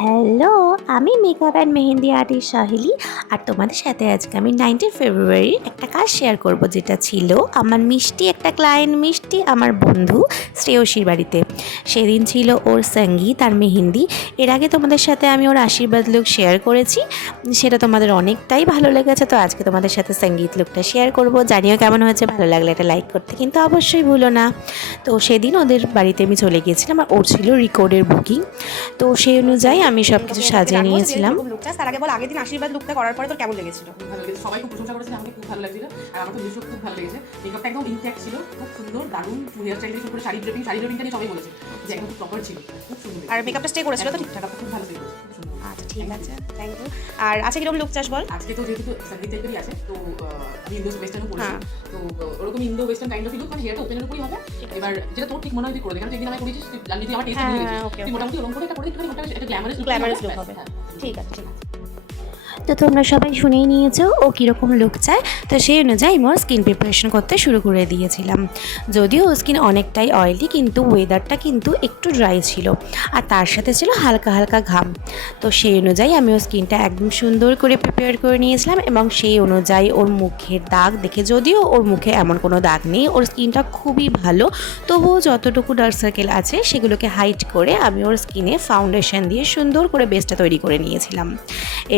Hello, আমি makeup and mehendi artist Saheli. আর তোমাদের সাথে আজকে আমি 19 ফেব্রুয়ারির একটা কাজ শেয়ার করব, যেটা ছিল আমার মিষ্টি একটা ক্লায়েন্ট, মিষ্টি আমার বন্ধু শ্রেয়সীর বাড়িতে। সেদিন ছিল ওর সঙ্গীত আর মেহেন্দি। এর আগে তোমাদের সাথে আমি ওর আশীর্বাদ লুক শেয়ার করেছি, সেটা তোমাদের অনেকটাই ভালো লেগেছে। তো আজকে তোমাদের সাথে সঙ্গীত লুকটা শেয়ার করব। জানিও কেমন হয়েছে, ভালো লাগলে এটা লাইক করতে কিন্তু অবশ্যই ভুলো না। তো সেদিন ওদের বাড়িতে আমি চলে গিয়েছিলাম, আর ওর ছিল রেকর্ডের বুকিং। তো সেই অনুযায়ী আমি সব কিছু সাজিয়ে নিয়েছিলাম। তার আগে বল, আগের দিন আশীর্বাদ লুকটা করার পরে তোর কেমন লেগেছিল? ভালো লেগেছে, সবাই খুব প্রশংসা করেছে, আমাকে খুব ভালো লাগছিল। আর আমার তো নিজস্ব খুব ভালো লেগেছে। মেকআপটা একদম ইনট্যাক্ট ছিল, খুব সুন্দর, দারুণ। হেয়ার স্টাইল থেকে শুরু করে শাড়ি ড্রেপিংটা নিয়ে সবাই বলেছে যে একদম খুব প্রপার ছিল, খুব সুন্দর। আর মেকআপটা স্টে করেছিল তো ঠিকঠাক? খুব ভালো লেগেছে, খুব সুন্দর। আচ্ছা, ঠিক আছে, থ্যাংক ইউ। আর আজকে কিরকম লুক চাস বল? আজকে তো যেহেতু সঙ্গীত টাইপেরই আছে, তো আমি ইন্দো ওয়েস্টার্নও পড়েছি, তো ওরকম Indo western kind of look, মানে হেয়ারটা ওপেনের উপরই হবে। এবার যেটা তোর ঠিক মনে হয় তুই করে দে, কারণ একদিন আমি করেছিস, তুই জানলি তুই আমার টেস্ট দিয়ে গেছিস, তুই মোটামুটি ওরকম করে এটা করে একটু একটা গ্ল্যামারাস লুক হবে। ঠিক আছে, ঠিক আছে। তো তোমরা সবাই শুনেই নিয়েছো ও কীরকম লুক চায়। তো সেই অনুযায়ী মোর স্কিন প্রিপারেশন করতে শুরু করে দিয়েছিলাম। যদিও ও স্কিন অনেকটাই অয়েলি, কিন্তু ওয়েদারটা কিন্তু একটু ড্রাই ছিল, আর তার সাথে ছিল হালকা হালকা ঘাম। তো সেই অনুযায়ী আমি ওর স্কিনটা একদম সুন্দর করে প্রিপেয়ার করে নিয়েছিলাম, এবং সেই অনুযায়ী ওর মুখের দাগ দেখে, যদিও ওর মুখে এমন কোনো দাগ নেই, ওর স্কিনটা খুবই ভালো, তবুও যতটুকু ডার্ক সার্কেল আছে সেগুলোকে হাইড করে আমি ওর স্কিনে ফাউন্ডেশন দিয়ে সুন্দর করে বেসটা তৈরি করে নিয়েছিলাম।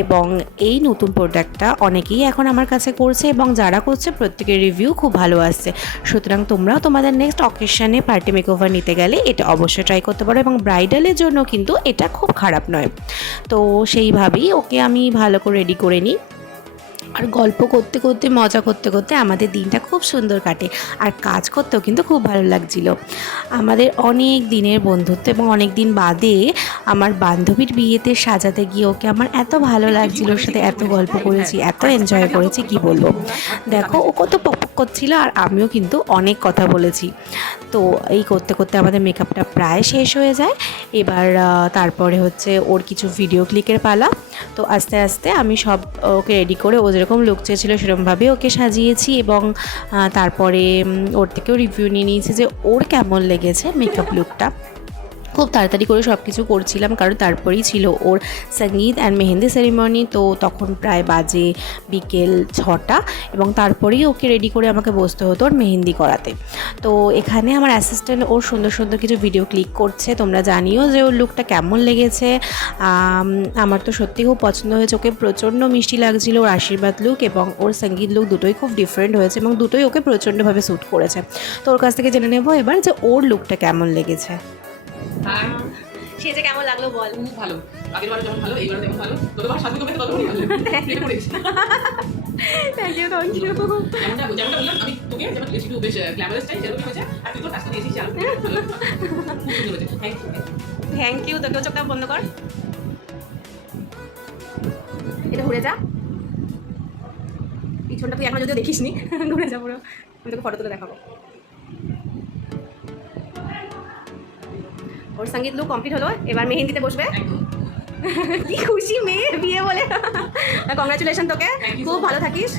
এবং এই নতুন প্রোডাক্টটা অনেকেই এখন আমার কাছে করছে, এবং যারা করছে প্রত্যেকের রিভিউ খুব ভালো আসছে। সুতরাং তোমরাও তোমাদের নেক্সট অকেশনে পার্টি মেকওভার নিতে গেলে এটা অবশ্যই ট্রাই করতে পারো, এবং ব্রাইডালের জন্য কিন্তু এটা খুব খারাপ নয়। তো সেইভাবেই ওকে আমি ভালো করে রেডি করে নিই, আর গল্প করতে করতে, মজা করতে করতে আমাদের দিনটা খুব সুন্দর কাটে। আর কাজ করতেও কিন্তু খুব ভালো লাগছিল। আমাদের অনেক দিনের বন্ধুত্ব, এবং অনেক দিন বাদে আমার বান্ধবীর বিয়েতে সাজাতে গিয়ে ওকে আমার এত ভালো লাগছিল, ওর সাথে এত গল্প করেছি, এত এনজয় করেছি, কি বলবো। দেখো ও কত পপক করছিল, আর আমিও কিন্তু অনেক কথা বলেছি। তো এই করতে করতে আমাদের মেকআপটা প্রায় শেষ হয়ে যায়। এবার তারপরে হচ্ছে ওর কিছু ভিডিও ক্লিকের পালা। তো আস্তে আস্তে আমি সব ওকে রেডি করে, ও যেরকম লুক চেয়েছিলো সেরকমভাবে ওকে সাজিয়েছি, এবং তারপরে ওর থেকেও রিভিউ নিয়ে নিয়েছি যে ওর কেমন লেগেছে মেকআপ লুকটা। খুব তাড়াতাড়ি করে সব কিছু করছিলাম, কারণ তারপরেই ছিল ওর সঙ্গীত অ্যান্ড মেহেন্দি সেরিমনি। তো তখন প্রায় বাজে বিকেল 6টা, এবং তারপরেই ওকে রেডি করে আমাকে বসতে হতো ওর মেহেন্দি করাতে। তো এখানে আমার অ্যাসিস্ট্যান্ট ওর সুন্দর সুন্দর কিছু ভিডিও ক্লিক করছে। তোমরা জানিও যে ওর লুকটা কেমন লেগেছে। আমার তো সত্যি খুব পছন্দ হয়েছে, ওকে প্রচণ্ড মিষ্টি লাগছিল। ওর আশীর্বাদ লুক এবং ওর সঙ্গীত লুক দুটোই খুব ডিফারেন্ট হয়েছে, এবং দুটোই ওকে প্রচণ্ডভাবে স্যুট করেছে। তো ওর কাছ থেকে জেনে নেবো এবার যে ওর লুকটা কেমন লেগেছে। সেজে কেমন লাগলো বল? খুব ভালো, আগের বারে যেমন ভালো, এইবারে যেমন ভালো, তোদের সাথে কবে তত ভালো করেছি। Thank you, thank you. যেমনটা বললাম আমি তোকে, যেমন বেশি একটু বেশ গ্ল্যামারাস টাইপ যেরকম হয়েছে, আর তুই তো কাজটা দিয়েছিস, খুব সুন্দর হয়েছে। Thank you. তোকেও চোখটা বন্ধ কর, এটা ঘুরে যা। পিছনটা তুই এখনো যদিও দেখিস নি, ঘুরে যা পুরো। আমি তোকে ফটো তুলে দেখাবো। ওর সঙ্গীত লুক কমপ্লিট হলো, এবার মেহেন্দিতে বসবে। কি খুশি মেয়ে বিয়ে বলে। কংগ্রাচুলেশন তোকে, খুব ভালো থাকিস।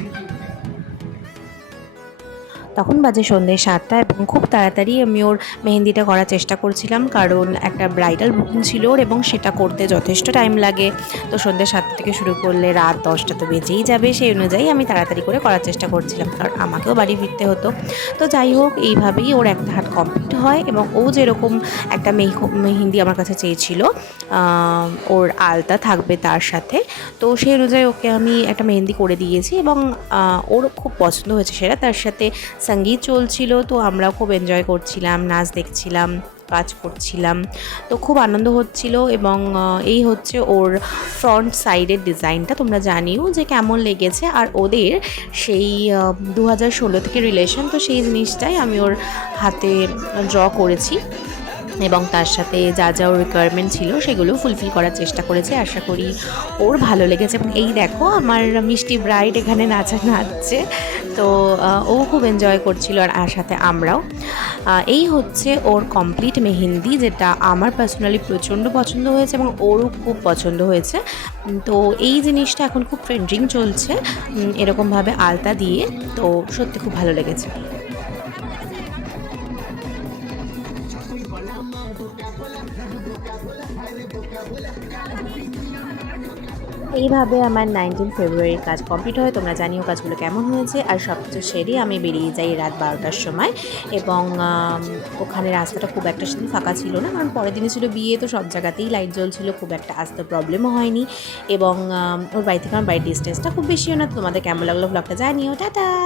তখন বাজে সন্ধ্যে 7টা, এবং খুব তাড়াতাড়ি আমি ওর মেহেন্দিটা করার চেষ্টা করছিলাম, কারণ একটা ব্রাইডাল বুকিং ছিল ওর, এবং সেটা করতে যথেষ্ট টাইম লাগে। তো সন্ধ্যে 7টা থেকে শুরু করলে রাত 10টা তো বেজেই যাবে। সেই অনুযায়ী আমি তাড়াতাড়ি করে করার চেষ্টা করছিলাম, কারণ আমাকেও বাড়ি ফিরতে হতো। তো যাই হোক, এইভাবেই ওর একটা হাত কমপ্লিট হয়, এবং ও যেরকম একটা মেহেন্দি আমার কাছে চেয়েছিল, ওর আলতা থাকবে তার সাথে, তো সেই অনুযায়ী ওকে আমি একটা মেহেন্দি করে দিয়েছি, এবং ওর খুব পছন্দ হয়েছে সেটা। তার সাথে সঙ্গীত চলছিল, তো আমরাও খুব এনজয় করছিলাম, নাচ দেখছিলাম, কাজ করছিলাম, তো খুব আনন্দ হচ্ছিল। এবং এই হচ্ছে ওর ফ্রন্ট সাইডের ডিজাইনটা। তোমরা জানিও যে কেমন লেগেছে। আর ওদের সেই 2016 থেকে রিলেশন, তো সেই জিনিসটাই আমি ওর হাতে ড্র করেছি, এবং তার সাথে যা যা ওর রিকোয়ারমেন্ট ছিল সেগুলো ফুলফিল করার চেষ্টা করেছে। আশা করি ওর ভালো লেগেছে। এবং এই দেখো আমার মিষ্টি ব্রাইড এখানে নাচছে, তো ও খুব এনজয় করছিল, আর সাথে আমরাও। এই হচ্ছে ওর কমপ্লিট মেহেন্দি, যেটা আমার পার্সোনালি প্রচণ্ড পছন্দ হয়েছে, এবং ওরও খুব পছন্দ হয়েছে। তো এই জিনিসটা এখন খুব ট্রেন্ডিং চলছে, এরকমভাবে আলতা দিয়ে। তো সত্যি খুব ভালো লেগেছে। এইভাবে আমার 19 ফেব্রুয়ারির কাজ কমপ্লিট হয়। তোমরা জানিও কাজগুলো কেমন হয়েছে। আর সব কিছু সেরে আমি বেরিয়ে যাই রাত 12টার সময় এবং ওখানে রাস্তাটা খুব একটা সেদিন ফাঁকা ছিল না, কারণ পরের দিনে ছিল বিয়ে, তো সব জায়গাতেই লাইট জ্বলছিল, খুব একটা আসতে প্রবলেমও হয়নি। এবং ওর বাড়ি থেকে আমার বাড়ির ডিস্টেন্সটা খুব বেশিও না। তোমাদের কেমন লাগলো ব্লগটা জানিও। টাটা।